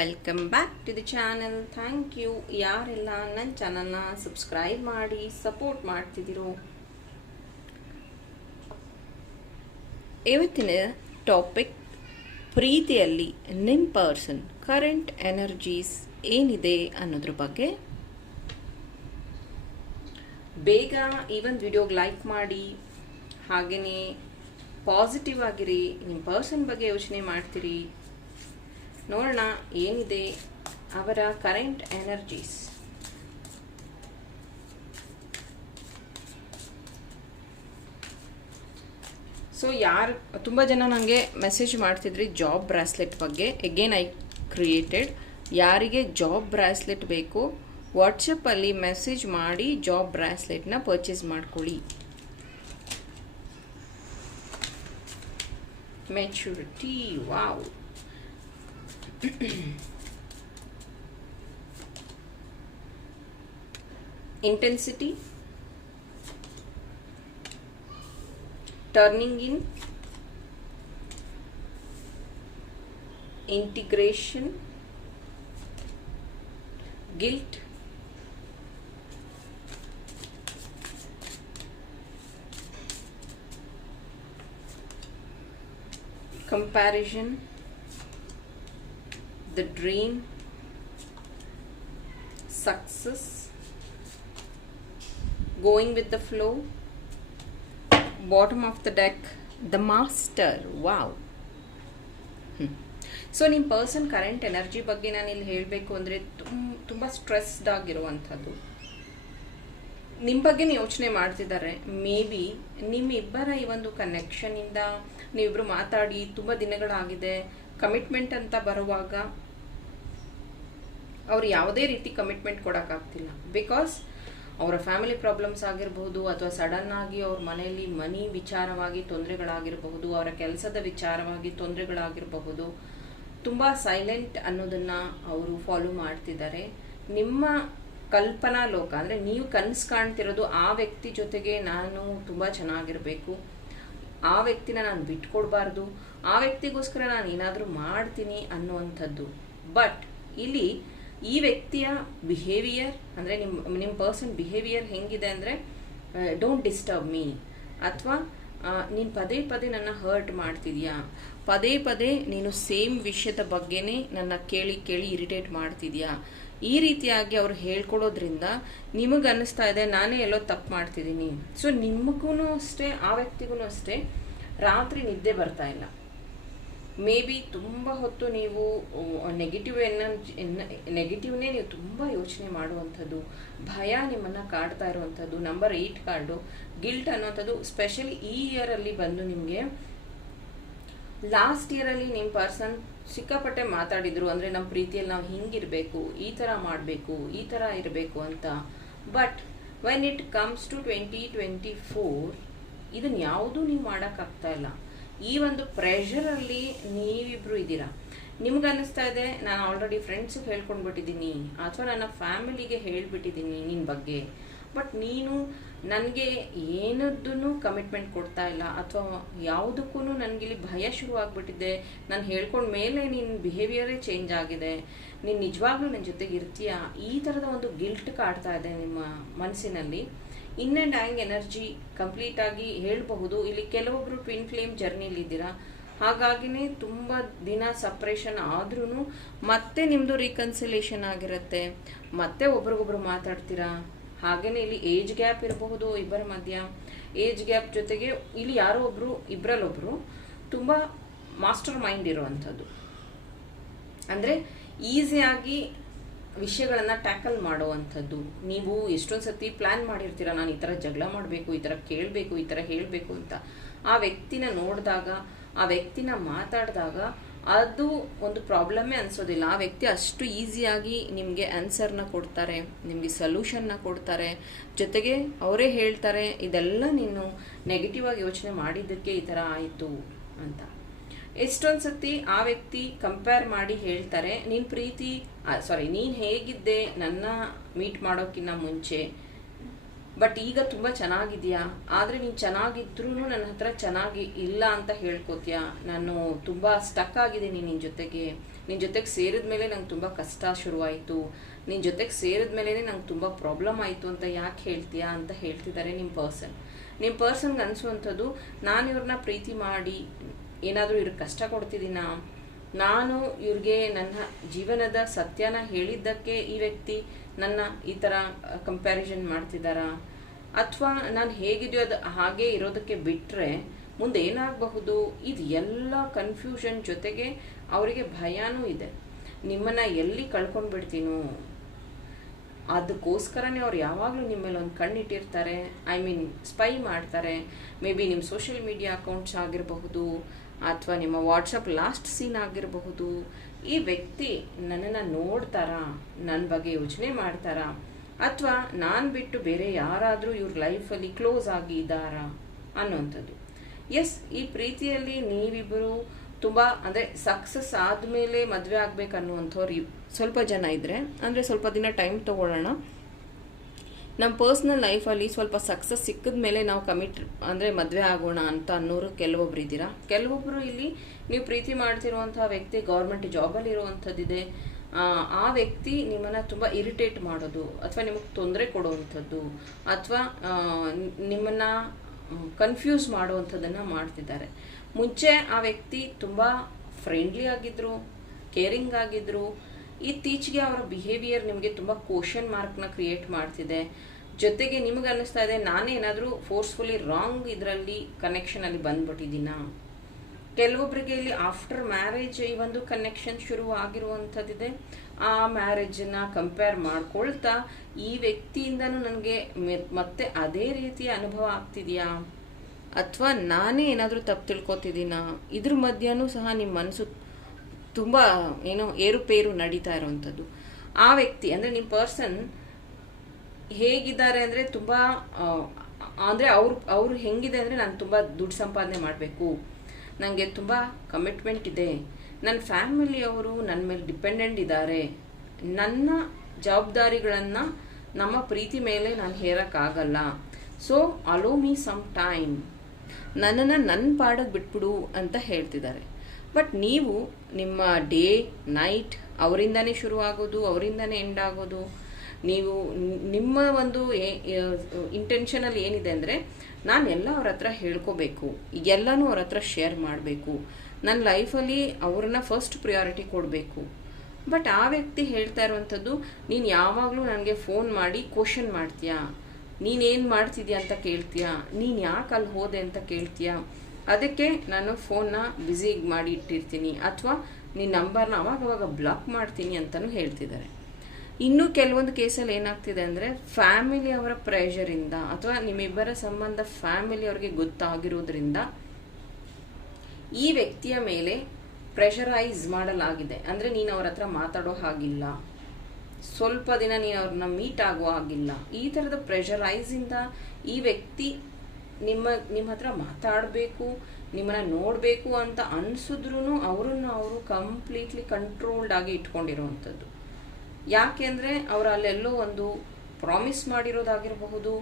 Welcome back to the channel thank you ಯಾರೆಲ್ಲ ನನ್ನ ಚಾನಲ್ನ ಸಬ್ಸ್ಕ್ರೈಬ್ ಮಾಡಿ ಸಪೋರ್ಟ್ ಮಾಡ್ತಿದ್ದೀರೋ? ಇವತ್ತಿನ ಟಾಪಿಕ್ ಪ್ರೀತಿಯಲ್ಲಿ ನಿಮ್ಮ ಪರ್ಸನ್ ಕರೆಂಟ್ ಎನರ್ಜೀಸ್ ಏನಿದೆ ಅನ್ನೋದ್ರ ಬಗ್ಗೆ. ಬೇಗ ಈ ಒಂದು ವಿಡಿಯೋಗೆ ಲೈಕ್ ಮಾಡಿ ಹಾಗೆಯೇ ಪಾಸಿಟಿವ್ ಆಗಿರಿ ನಿಮ್ಮ ಪರ್ಸನ್ ಬಗ್ಗೆ ಯೋಚನೆ ಮಾಡ್ತೀರಿ. ನೋಡೋಣ, ಏನಿದೆ? ಅವರ ಕರೆಂಟ್ ಎನರ್ಜೀಸ್. ಸೊ ಯಾರು, ತುಂಬ ಜನ ನನಗೆ ಮೆಸೇಜ್ ಮಾಡ್ತಿದ್ರಿ ಜಾಬ್ ಬ್ರಾಸ್ಲೆಟ್ ಬಗ್ಗೆ. ಎಗೇನ್ ಐ ಕ್ರಿಯೇಟೆಡ್ ಯಾರಿಗೆ ಜಾಬ್ ಬ್ರಾಸ್ಲೆಟ್ ಬೇಕು ವಾಟ್ಸಪ್ಪಲ್ಲಿ ಮೆಸೇಜ್ ಮಾಡಿ ಜಾಬ್ ಬ್ರಾಸ್ಲೆಟ್ನ ಪರ್ಚೇಸ್ ಮಾಡ್ಕೊಳ್ಳಿ. Maturity wow intensity. Turning in. Integration. Guilt. Comparison the dream success. Going with the flow. Bottom of the deck. The master. Wow. So ನಿಮ್ಮ person current energy ಬಗ್ಗೆ ನಾನು ಇಲ್ಲಿ ಹೇಳಬೇಕು ಅಂದರೆ ತುಂಬ ತುಂಬ ಸ್ಟ್ರೆಸ್ಡ್ ಆಗಿರುವಂಥದ್ದು. ನಿಮ್ಮ ಬಗ್ಗೆ ಯೋಚನೆ ಮಾಡ್ತಿದ್ದಾರೆ ಮೇ ಬಿ ನಿಮ್ಮಿಬ್ಬರ ಈ ಒಂದು ಕನೆಕ್ಷನಿಂದ ನೀವಿಬ್ಬರು ಮಾತಾಡಿ ತುಂಬ ದಿನಗಳಾಗಿದೆ. ಕಮಿಟ್ಮೆಂಟ್ ಅಂತ ಬರುವಾಗ ಅವ್ರು ಯಾವುದೇ ರೀತಿ ಕಮಿಟ್ಮೆಂಟ್ ಕೊಡೋಕ್ಕಾಗ್ತಿಲ್ಲ. ಬಿಕಾಸ್ ಅವರ ಫ್ಯಾಮಿಲಿ ಪ್ರಾಬ್ಲಮ್ಸ್ ಆಗಿರಬಹುದು ಅಥವಾ ಸಡನ್ ಆಗಿ ಅವ್ರ ಮನೆಯಲ್ಲಿ ಮನಿ ವಿಚಾರವಾಗಿ ತೊಂದರೆಗಳಾಗಿರಬಹುದು, ಅವರ ಕೆಲಸದ ವಿಚಾರವಾಗಿ ತೊಂದರೆಗಳಾಗಿರಬಹುದು, ತುಂಬ ಸೈಲೆಂಟ್ ಅನ್ನೋದನ್ನು ಅವರು ಫಾಲೋ ಮಾಡ್ತಿದ್ದಾರೆ. ನಿಮ್ಮ ಕಲ್ಪನಾ ಲೋಕ ಅಂದರೆ ನೀವು ಕನಸು ಕಾಣ್ತಿರೋದು ಆ ವ್ಯಕ್ತಿ ಜೊತೆಗೆ ನಾನು ತುಂಬ ಚೆನ್ನಾಗಿರಬೇಕು. ಆ ವ್ಯಕ್ತಿನ ನಾನು ಬಿಟ್ಕೊಡ್ಬಾರ್ದು, ಆ ವ್ಯಕ್ತಿಗೋಸ್ಕರ ನಾನು ಏನಾದರೂ ಮಾಡ್ತೀನಿ ಅನ್ನುವಂಥದ್ದು. ಬಟ್ ಇಲ್ಲಿ ಈ ವ್ಯಕ್ತಿಯ ಬಿಹೇವಿಯರ್ ಅಂದರೆ ನಿಮ್ಮ ನಿಮ್ಮ ಪರ್ಸನ್ ಬಿಹೇವಿಯರ್ ಹೆಂಗಿದೆ ಅಂದರೆ ಡೋಂಟ್ ಡಿಸ್ಟರ್ಬ್ ಮೀ ಅಥವಾ ನೀನು ಪದೇ ಪದೇ ನನ್ನ ಹರ್ಟ್ ಮಾಡ್ತಿದ್ಯಾ? ಪದೇ ಪದೇ ನೀನು ಸೇಮ್ ವಿಷಯದ ಬಗ್ಗೆನೇ ನನ್ನ ಕೇಳಿ ಕೇಳಿ ಇರಿಟೇಟ್ ಮಾಡ್ತಿದ್ಯಾ? ಈ ರೀತಿಯಾಗಿ ಅವ್ರು ಹೇಳ್ಕೊಡೋದ್ರಿಂದ ನಿಮಗೆ ಅನ್ನಿಸ್ತಾ ಇದೆ, ನಾನೇ ಎಲ್ಲೋ ತಪ್ಪು ಮಾಡ್ತಿದ್ದೀನಿ. ಸೊ ನಿಮಗೂ ಅಷ್ಟೇ, ಆ ವ್ಯಕ್ತಿಗೂ ಅಷ್ಟೇ, ರಾತ್ರಿ ನಿದ್ದೆ ಬರ್ತಾ ಇಲ್ಲ. ಮೇ ಬಿ ತುಂಬ ಹೊತ್ತು ನೀವು ನೆಗೆಟಿವ್ ಎನರ್ಜಿ ನೆಗೆಟಿವ್ನೇ ನೀವು ತುಂಬ ಯೋಚನೆ ಮಾಡುವಂಥದ್ದು, ಭಯ ನಿಮ್ಮನ್ನು ಕಾಡ್ತಾ ಇರುವಂಥದ್ದು ನಂಬರ್ ಏಯ್ಟ್ ಕಾರ್ಡು ಗಿಲ್ಟ್ ಅನ್ನೋಂಥದ್ದು ಸ್ಪೆಷಲಿ ಈ ಇಯರಲ್ಲಿ ಬಂದು ನಿಮಗೆ ಲಾಸ್ಟ್ ಇಯರಲ್ಲಿ ನಿಮ್ಮ ಪರ್ಸನ್ ಸಿಕ್ಕಾಪಟ್ಟೆ ಮಾತಾಡಿದ್ರು ಅಂದರೆ ನಮ್ಮ ಪ್ರೀತಿಯಲ್ಲಿ ನಾವು ಹಿಂಗಿರಬೇಕು, ಈ ಥರ ಮಾಡಬೇಕು, ಈ ಥರ ಇರಬೇಕು ಅಂತ. But when it comes to twenty twenty four ಇದನ್ನ ಯಾವುದೂ ನೀವು ಮಾಡೋಕ್ಕಾಗ್ತಾ ಇಲ್ಲ. ಈ ಒಂದು ಪ್ರೆಷರಲ್ಲಿ ನೀವಿಬ್ರು ಇದ್ದೀರಾ? ನಿಮ್ಗೆ ಅನ್ನಿಸ್ತಾ ಇದೆ, ನಾನು ಆಲ್ರೆಡಿ ಫ್ರೆಂಡ್ಸಿಗೆ ಹೇಳ್ಕೊಂಡ್ಬಿಟ್ಟಿದ್ದೀನಿ, ಅಥವಾ ನನ್ನ ಫ್ಯಾಮಿಲಿಗೆ ಹೇಳ್ಬಿಟ್ಟಿದ್ದೀನಿ ನಿನ್ನ ಬಗ್ಗೆ. ಬಟ್ ನೀನು ನನಗೆ ಏನದ್ದೂ ಕಮಿಟ್ಮೆಂಟ್ ಕೊಡ್ತಾ ಇಲ್ಲ. ಅಥವಾ ಯಾವುದಕ್ಕೂ ನನಗಿಲ್ಲಿ ಭಯ ಶುರುವಾಗ್ಬಿಟ್ಟಿದೆ. ನಾನು ಹೇಳ್ಕೊಂಡ ಮೇಲೆ ನಿನ್ನ ಬಿಹೇವಿಯರೇ ಚೇಂಜ್ ಆಗಿದೆ. ನೀನು ನಿಜವಾಗ್ಲೂ ನನ್ನ ಜೊತೆಗೆ ಇರ್ತೀಯಾ? ಈ ಥರದ ಒಂದು ಗಿಲ್ಟ್ ಕಾಡ್ತಾ ಇದೆ ನಿಮ್ಮ ಮನಸ್ಸಿನಲ್ಲಿ yin and yang energy complete ಆಗಿ ಹೇಳಬಹುದು. ಇಲ್ಲಿ ಕೆಲವೊಬ್ರು ಟ್ವಿನ್ ಫ್ಲೇಮ್ ಜರ್ನಿಲಿದ್ದೀರಾ ಹಾಗಾಗಿನೇ ತುಂಬ ದಿನ ಸಪ್ರೇಷನ್ ಆದ್ರೂ ಮತ್ತೆ ನಿಮ್ಮದು ರೀಕನ್ಸಿಲೇಷನ್ ಆಗಿರುತ್ತೆ. ಮತ್ತೆ ಒಬ್ರಿಗೊಬ್ರು ಮಾತಾಡ್ತೀರಾ? ಹಾಗೇನೆ ಇಲ್ಲಿ ಏಜ್ ಗ್ಯಾಪ್ ಇರಬಹುದು, ಇಬ್ಬರ ಮಧ್ಯ ಏಜ್ ಗ್ಯಾಪ್ ಜೊತೆಗೆ ಇಲ್ಲಿ ಯಾರೋ ಒಬ್ರು ಇಬ್ಬರಲ್ಲೊಬ್ರು ತುಂಬ ಮಾಸ್ಟರ್ ಮೈಂಡ್ ಇರುವಂಥದ್ದು. ಅಂದರೆ ಈಸಿಯಾಗಿ ವಿಷಯಗಳನ್ನು ಟ್ಯಾಕಲ್ ಮಾಡುವಂಥದ್ದು. ನೀವು ಎಷ್ಟೊಂದು ಸತಿ ಪ್ಲ್ಯಾನ್ ಮಾಡಿರ್ತೀರ, ನಾನು ಈ ಥರ ಜಗಳ ಮಾಡಬೇಕು, ಈ ಥರ ಕೇಳಬೇಕು, ಈ ಥರ ಹೇಳಬೇಕು ಅಂತ. ಆ ವ್ಯಕ್ತಿನ ನೋಡಿದಾಗ, ಆ ವ್ಯಕ್ತಿನ ಮಾತಾಡಿದಾಗ ಅದು ಒಂದು ಪ್ರಾಬ್ಲಮ್ಮೇ ಅನಿಸೋದಿಲ್ಲ. ಆ ವ್ಯಕ್ತಿ ಅಷ್ಟು ಈಸಿಯಾಗಿ ನಿಮಗೆ ಆನ್ಸರ್ನ ಕೊಡ್ತಾರೆ, ನಿಮಗೆ ಸೊಲ್ಯೂಷನ್ನ ಕೊಡ್ತಾರೆ. ಜೊತೆಗೆ ಅವರೇ ಹೇಳ್ತಾರೆ, ಇದೆಲ್ಲ ನೀನು ನೆಗೆಟಿವ್ ಆಗಿ ಯೋಚನೆ ಮಾಡಿದ್ದಕ್ಕೆ ಈ ಥರ ಆಯಿತು ಅಂತ. ಎಷ್ಟೊಂದು ಸತಿ ಆ ವ್ಯಕ್ತಿ ಕಂಪೇರ್ ಮಾಡಿ ಹೇಳ್ತಾರೆ, ನೀನು ಪ್ರೀತಿ ಸಾರಿ ನೀನು ಹೇಗಿದ್ದೆ ನನ್ನ ಮೀಟ್ ಮಾಡೋಕ್ಕಿಂತ ಮುಂಚೆ ಬಟ್ ಈಗ ತುಂಬ ಚೆನ್ನಾಗಿದ್ಯಾ? ಆದರೆ ನೀನು ಚೆನ್ನಾಗಿದ್ರೂ ನನ್ನ ಹತ್ರ ಚೆನ್ನಾಗಿ ಇಲ್ಲ ಅಂತ ಹೇಳ್ಕೊತೀಯಾ? ನಾನು ತುಂಬ ಸ್ಟಕ್ ಆಗಿದ್ದೀನಿ ನಿನ್ನ ಜೊತೆಗೆ. ನಿನ್ನ ಜೊತೆಗೆ ಸೇರಿದ ಮೇಲೆ ನಂಗೆ ತುಂಬ ಕಷ್ಟ ಶುರುವಾಯಿತು. ನಿನ್ನ ಜೊತೆಗೆ ಸೇರಿದ ಮೇಲೆ ನಂಗೆ ತುಂಬ ಪ್ರಾಬ್ಲಮ್ ಆಯಿತು ಅಂತ ಯಾಕೆ ಹೇಳ್ತೀಯಾ ಅಂತ ಹೇಳ್ತಿದ್ದಾರೆ ನಿಮ್ಮ ಪರ್ಸನ್ ನಿಮ್ಮ ಪರ್ಸನ್ಗೆ ಅನಿಸುವಂಥದ್ದು, ನಾನು ಇವ್ರನ್ನ ಪ್ರೀತಿ ಮಾಡಿ ಏನಾದರೂ ಇವ್ರಿಗೆ ಕಷ್ಟ ಕೊಡ್ತಿದ್ದೀನಾ? ನಾನು ಇವ್ರಿಗೆ ನನ್ನ ಜೀವನದ ಸತ್ಯನ ಹೇಳಿದ್ದಕ್ಕೆ ಈ ವ್ಯಕ್ತಿ ನನ್ನ ಈ ಥರ ಕಂಪ್ಯಾರಿಸನ್ ಮಾಡ್ತಿದ್ದಾರಾ ಅಥವಾ ನಾನು ಹೇಗಿದೆಯೋ ಅದು ಹಾಗೆ ಇರೋದಕ್ಕೆ ಬಿಟ್ಟರೆ ಮುಂದೆ ಏನಾಗಬಹುದು? ಇದು ಎಲ್ಲ ಕನ್ಫ್ಯೂಷನ್ ಜೊತೆಗೆ ಅವರಿಗೆ ಭಯನೂ ಇದೆ. ನಿಮ್ಮನ್ನ ಎಲ್ಲಿ ಕಳ್ಕೊಂಡು ಬಿಡ್ತೀನೋ? ಅದಕ್ಕೋಸ್ಕರನೇ ಅವ್ರು ಯಾವಾಗಲೂ ನಿಮ್ಮ ಮೇಲೆ ಒಂದು ಕಣ್ಣಿಟ್ಟಿರ್ತಾರೆ. ಐ ಮೀನ್ ಸ್ಪೈ ಮಾಡ್ತಾರೆ. ಮೇ ಬಿ ನಿಮ್ಮ ಸೋಷಿಯಲ್ ಮೀಡಿಯಾ ಅಕೌಂಟ್ಸ್ ಆಗಿರಬಹುದು. ಅಥವಾ ನಿಮ್ಮ ವಾಟ್ಸಪ್ ಲಾಸ್ಟ್ ಸೀನ್ ಆಗಿರಬಹುದು. ಈ ವ್ಯಕ್ತಿ ನನ್ನನ್ನು ನೋಡ್ತಾರಾ? ನನ್ನ ಬಗ್ಗೆ ಯೋಚನೆ ಮಾಡ್ತಾರಾ? ಅಥವಾ ನಾನು ಬಿಟ್ಟು ಬೇರೆ ಯಾರಾದರೂ ಇವ್ರ ಲೈಫಲ್ಲಿ ಕ್ಲೋಸ್ ಆಗಿ ಆಗಿದ್ದಾರಾ ಅನ್ನೋಂಥದ್ದು ಎಸ್, ಈ ಪ್ರೀತಿಯಲ್ಲಿ ನೀವಿಬ್ಬರು ತುಂಬ, ಅಂದರೆ ಸಕ್ಸಸ್ ಆದಮೇಲೆ ಮದುವೆ ಆಗ್ಬೇಕು ಅನ್ನುವಂಥವ್ರು ಇವ್- ಸ್ವಲ್ಪ ಜನ ಇದ್ದರೆ ಅಂದರೆ ಸ್ವಲ್ಪ ದಿನ ಟೈಮ್ ತೊಗೊಳ್ಳೋಣ. ನಮ್ಮ ಪರ್ಸ್ನಲ್ ಲೈಫಲ್ಲಿ ಸ್ವಲ್ಪ ಸಕ್ಸಸ್ ಸಿಕ್ಕಿದ ಮೇಲೆ ನಾವು ಕಮಿಟ್ ಅಂದರೆ ಮದುವೆ ಆಗೋಣ ಅಂತ ಅನ್ನೋರು ಕೆಲವೊಬ್ರು ಇದ್ದೀರಾ? ಕೆಲವೊಬ್ಬರು ಇಲ್ಲಿ ನೀವು ಪ್ರೀತಿ ಮಾಡ್ತಿರುವಂಥ ವ್ಯಕ್ತಿ ಗೌರ್ಮೆಂಟ್ ಜಾಬಲ್ಲಿ ಇರುವಂಥದ್ದಿದೆ. ಆ, ವ್ಯಕ್ತಿ ನಿಮ್ಮನ್ನು ತುಂಬ ಇರಿಟೇಟ್ ಮಾಡೋದು ಅಥವಾ ನಿಮಗೆ ತೊಂದರೆ ಕೊಡುವಂಥದ್ದು ಅಥವಾ ನಿಮ್ಮನ್ನು ಕನ್ಫ್ಯೂಸ್ ಮಾಡುವಂಥದ್ದನ್ನು ಮಾಡ್ತಿದ್ದಾರೆ. ಮುಂಚೆ ಆ ವ್ಯಕ್ತಿ ತುಂಬ ಫ್ರೆಂಡ್ಲಿ ಆಗಿದ್ರು ಕೇರಿಂಗ್ ಆಗಿದ್ರು. ಇತ್ತೀಚೆಗೆ ಅವರ ಬಿಹೇವಿಯರ್ ನಿಮಗೆ ತುಂಬ ಕ್ವಶನ್ ಮಾರ್ಕ್ನ ಕ್ರಿಯೇಟ್ ಮಾಡ್ತಿದೆ. ಜೊತೆಗೆ ನಿಮಗೆ ಅನ್ನಿಸ್ತಾ ಇದೆ, ನಾನೇ ಏನಾದರೂ ಫೋರ್ಸ್ಫುಲಿ ರಾಂಗ್ ಇದರಲ್ಲಿ ಕನೆಕ್ಷನಲ್ಲಿ ಬಂದ್ಬಿಟ್ಟಿದ್ದೀನಾ? ಕೆಲವೊಬ್ಬರಿಗೆ ಇಲ್ಲಿ ಆಫ್ಟರ್ ಮ್ಯಾರೇಜ್ ಈ ಒಂದು ಕನೆಕ್ಷನ್ ಶುರು ಆಗಿರುವಂಥದ್ದಿದೆ ಆ ಮ್ಯಾರೇಜನ್ನ ಕಂಪೇರ್ ಮಾಡ್ಕೊಳ್ತಾ ಈ ವ್ಯಕ್ತಿಯಿಂದನೂ ನನಗೆ ಮತ್ತೆ ಅದೇ ರೀತಿಯ ಅನುಭವ ಆಗ್ತಿದೆಯಾ? ಅಥವಾ ನಾನೇ ಏನಾದರೂ ತಪ್ಪು ತಿಳ್ಕೊತಿದ್ದೀನಾ? ಇದ್ರ ಮಧ್ಯನೂ ಸಹ ನಿಮ್ಮ ಮನಸ್ಸು ತುಂಬ, ಏನೋ ಏರುಪೇರು ನಡೀತಾ ಇರೋವಂಥದ್ದು. ಆ ವ್ಯಕ್ತಿ, ಅಂದರೆ ನಿಮ್ಮ ಪರ್ಸನ್ ಹೇಗಿದ್ದಾರೆ ಅಂದರೆ ತುಂಬ ಅಂದರೆ ಅವ್ರು ಅವ್ರು ಹೆಂಗಿದೆ ಅಂದರೆ ನಾನು ತುಂಬ ದುಡ್ಡು ಸಂಪಾದನೆ ಮಾಡಬೇಕು. ನನಗೆ ತುಂಬ ಕಮಿಟ್ಮೆಂಟ್ ಇದೆ. ನನ್ನ ಫ್ಯಾಮಿಲಿಯವರು ನನ್ನ ಮೇಲೆ ಡಿಪೆಂಡೆಂಟ್ ಇದ್ದಾರೆ. ನನ್ನ ಜವಾಬ್ದಾರಿಗಳನ್ನು ನಮ್ಮ ಪ್ರೀತಿ ಮೇಲೆ ನಾನು ಹೇರೋಕ್ಕಾಗಲ್ಲ so allow me some time ನನ್ನನ್ನು ನನ್ನ ಪಾಡಕ್ಕೆ ಬಿಟ್ಬಿಡು ಅಂತ ಹೇಳ್ತಿದ್ದಾರೆ. ಬಟ್ ನೀವು ನಿಮ್ಮ ಡೇ ನೈಟ್ ಅವರಿಂದನೇ ಶುರು ಆಗೋದು ಅವರಿಂದನೇ ಎಂಡ್ ಆಗೋದು. ನೀವು ನಿಮ್ಮ ಒಂದು ಇಂಟೆನ್ಷನಲ್ಲಿ ಏನಿದೆ ಅಂದರೆ, ನಾನು ಎಲ್ಲ ಅವ್ರ ಹತ್ರ ಹೇಳ್ಕೋಬೇಕು. ಎಲ್ಲನೂ ಅವ್ರ ಹತ್ರ ಶೇರ್ ಮಾಡಬೇಕು. ನನ್ನ ಲೈಫಲ್ಲಿ ಅವ್ರನ್ನ ಫಸ್ಟ್ ಪ್ರಿಯಾರಿಟಿ ಕೊಡಬೇಕು. ಬಟ್ ಆ ವ್ಯಕ್ತಿ ಹೇಳ್ತಾ ಇರುವಂಥದ್ದು, ನೀನು ಯಾವಾಗಲೂ ನನಗೆ ಫೋನ್ ಮಾಡಿ ಕ್ವಶನ್ ಮಾಡ್ತೀಯಾ? ನೀನೇನು ಮಾಡ್ತಿದ್ಯಾ ಅಂತ ಕೇಳ್ತೀಯಾ? ನೀನು ಯಾಕೆ ಅಲ್ಲಿ ಹೋದೆ ಅಂತ ಕೇಳ್ತೀಯಾ? ಅದಕ್ಕೆ ನಾನು ಫೋನ್ನ ಬ್ಯುಸಿ ಮಾಡಿ ಇಟ್ಟಿರ್ತೀನಿ. ಅಥವಾ ನಿನ್ನ ನಂಬರ್ನ ಅವಾಗವಾಗ ಬ್ಲಾಕ್ ಮಾಡ್ತೀನಿ ಅಂತಲೂ ಹೇಳ್ತಿದ್ದಾರೆ. ಇನ್ನು ಕೆಲವೊಂದು ಕೇಸಲ್ಲಿ ಏನಾಗ್ತಿದೆ ಅಂದರೆ ಫ್ಯಾಮಿಲಿ ಅವರ ಪ್ರೆಷರಿಂದ ಅಥವಾ ನಿಮ್ಮಿಬ್ಬರ ಸಂಬಂಧ ಫ್ಯಾಮಿಲಿ ಅವರಿಗೆ ಗೊತ್ತಾಗಿರೋದ್ರಿಂದ ಈ ವ್ಯಕ್ತಿಯ ಮೇಲೆ ಪ್ರೆಷರೈಸ್ ಮಾಡಲಾಗಿದೆ. ಅಂದರೆ ನೀನು ಅವ್ರ ಹತ್ರ ಮಾತಾಡೋ ಹಾಗಿಲ್ಲ. ಸ್ವಲ್ಪ ದಿನ ನೀನು ಅವ್ರನ್ನ ಮೀಟ್ ಆಗೋ ಹಾಗಿಲ್ಲ. ಈ ಥರದ ಪ್ರೆಷರೈಸಿಂದ ಈ ವ್ಯಕ್ತಿ ನಿಮ್ಮ ನಿಮ್ಮ ಹತ್ರ ಮಾತಾಡಬೇಕು, ನಿಮ್ಮನ್ನ ನೋಡಬೇಕು ಅಂತ ಅನಿಸಿದ್ರೂ ಅವರನ್ನು ಅವರು ಕಂಪ್ಲೀಟ್ಲಿ ಕಂಟ್ರೋಲ್ಡ್ ಆಗಿ ಇಟ್ಕೊಂಡಿರುವಂಥದ್ದು ಯಾಕೆಂದರೆ ಅವರ ಅಲ್ಲೆಲ್ಲೋ ಒಂದು ಪ್ರಾಮಿಸ್ ಮಾಡಿರೋದಾಗಿರಬಹುದು.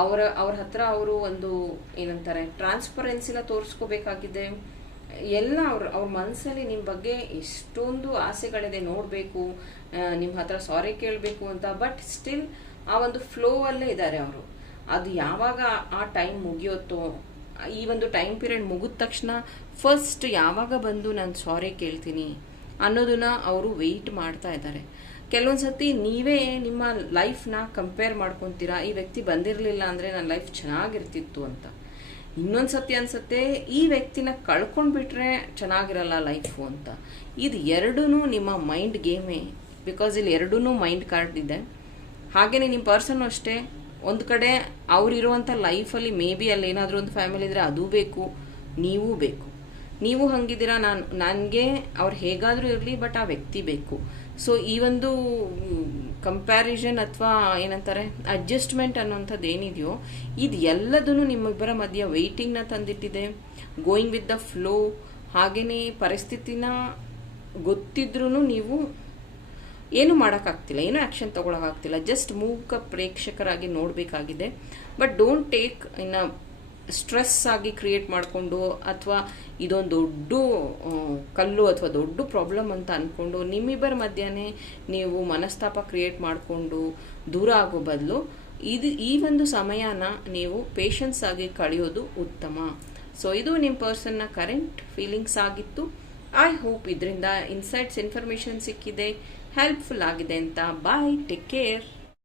ಅವರ, ಅವ್ರ ಹತ್ರ ಅವರು ಒಂದು ಏನಂತಾರೆ ಟ್ರಾನ್ಸ್ಪರೆನ್ಸಿನ ತೋರಿಸ್ಕೋಬೇಕಾಗಿದೆ. ಎಲ್ಲ ಅವ್ರ ಅವ್ರ ಮನಸ್ಸಲ್ಲಿ ನಿಮ್ಮ ಬಗ್ಗೆ ಎಷ್ಟೊಂದು ಆಸೆಗಳಿದೆ ನೋಡಬೇಕು. ನಿಮ್ಮ ಹತ್ರ ಸಾರಿ ಕೇಳಬೇಕು ಅಂತ ಬಟ್ ಸ್ಟಿಲ್ ಆ ಒಂದು ಫ್ಲೋ ಅಲ್ಲೇ ಇದ್ದಾರೆ ಅವರು. ಅದು ಯಾವಾಗ ಆ ಟೈಮ್ ಮುಗಿಯುತ್ತೋ, ಈ ಒಂದು ಟೈಮ್ ಪೀರಿಯಡ್ ಮುಗಿದ ತಕ್ಷಣ ಫಸ್ಟ್ ಯಾವಾಗ ಬಂದು ನಾನು ಸಾರಿ ಕೇಳ್ತೀನಿ ಅನ್ನೋದನ್ನ ಅವರು ವೆಯ್ಟ್ ಮಾಡ್ತಾ ಇದ್ದಾರೆ. ಕೆಲವೊಂದು ಸತಿ ನೀವೇ ನಿಮ್ಮ ಲೈಫ್ನ ಕಂಪೇರ್ ಮಾಡ್ಕೊತೀರಾ? ಈ ವ್ಯಕ್ತಿ ಬಂದಿರಲಿಲ್ಲ ಅಂದರೆ ನನ್ನ ಲೈಫ್ ಚೆನ್ನಾಗಿರ್ತಿತ್ತು ಅಂತ. ಇನ್ನೊಂದು ಸತಿ ಅನ್ಸುತ್ತೆ, ಈ ವ್ಯಕ್ತಿನ ಕಳ್ಕೊಂಡ್ಬಿಟ್ರೆ ಚೆನ್ನಾಗಿರಲ್ಲ ಲೈಫು ಅಂತ. ಇದು ಎರಡೂ ನಿಮ್ಮ ಮೈಂಡ್ ಗೇಮೇ. ಬಿಕಾಸ್ ಇಲ್ಲಿ ಎರಡೂ ಮೈಂಡ್ ಕಾರ್ಡ್ ಇದೆ. ಹಾಗೆಯೇ ನಿಮ್ಮ ಪರ್ಸನ್ ಅಷ್ಟೇ. ಒಂದು ಕಡೆ ಅವರಿರುವಂಥ ಲೈಫಲ್ಲಿ ಮೇ ಬಿ ಅಲ್ಲಿ ಏನಾದರೂ ಒಂದು ಫ್ಯಾಮಿಲಿ ಇದ್ದರೆ ಅದು ಬೇಕು, ನೀವೂ ಬೇಕು. ನೀವು ಹಂಗಿದ್ದೀರಾ? ನಾನು, ನನಗೆ ಅವ್ರು ಹೇಗಾದರೂ ಇರಲಿ ಬಟ್ ಆ ವ್ಯಕ್ತಿ ಬೇಕು. ಸೊ ಈ ಒಂದು ಕಂಪ್ಯಾರಿಸನ್ ಅಥವಾ ಏನಂತಾರೆ ಅಡ್ಜಸ್ಟ್ಮೆಂಟ್ ಅನ್ನೋಂಥದ್ದು ಏನಿದೆಯೋ, ಇದು ಎಲ್ಲದೂ ನಿಮ್ಮಿಬ್ಬರ ಮಧ್ಯೆ ವೆಯ್ಟಿಂಗ್ನ ತಂದಿಟ್ಟಿದೆ. ಗೋಯಿಂಗ್ ವಿತ್ ದ ಫ್ಲೋ ಹಾಗೆಯೇ ಪರಿಸ್ಥಿತಿನ ಗೊತ್ತಿದ್ರೂ ನೀವು ಏನು ಮಾಡೋಕ್ಕಾಗ್ತಿಲ್ಲ, ಏನೂ ಆ್ಯಕ್ಷನ್ ತೊಗೊಳಕ್ಕಾಗ್ತಿಲ್ಲ. ಜಸ್ಟ್ ಮೂಕ ಪ್ರೇಕ್ಷಕರಾಗಿ ನೋಡಬೇಕಾಗಿದೆ. But don't take in a stress ಆಗಿ ಕ್ರಿಯೇಟ್ ಮಾಡಿಕೊಂಡು ಅಥವಾ ಇದೊಂದು ದೊಡ್ಡ ಕಲ್ಲು ಅಥವಾ ದೊಡ್ಡ ಪ್ರಾಬ್ಲಮ್ ಅಂತ ಅಂದ್ಕೊಂಡು ನಿಮ್ಮಿಬ್ಬರ ಮಧ್ಯನೇ ನೀವು ಮನಸ್ತಾಪ ಕ್ರಿಯೇಟ್ ಮಾಡಿಕೊಂಡು ದೂರ ಆಗೋ ಬದಲು ಇದು, ಈ ಒಂದು ಸಮಯನ ನೀವು ಪೇಷನ್ಸ್ ಆಗಿ ಕಳೆಯೋದು ಉತ್ತಮ. ಸೊ ಇದು ನಿಮ್ಮ ಪರ್ಸನ್ನ ಕರೆಂಟ್ ಫೀಲಿಂಗ್ಸ್ ಆಗಿತ್ತು. ಐ ಹೋಪ್ ಇದರಿಂದ ಇನ್ಸೈಟ್ಸ್ ಇನ್ಫಾರ್ಮೇಷನ್ ಸಿಕ್ಕಿದೆ. ಹೆಲ್ಪ್ಫುಲ್ ಆಗಿದೆ ಅಂತ. Bye take care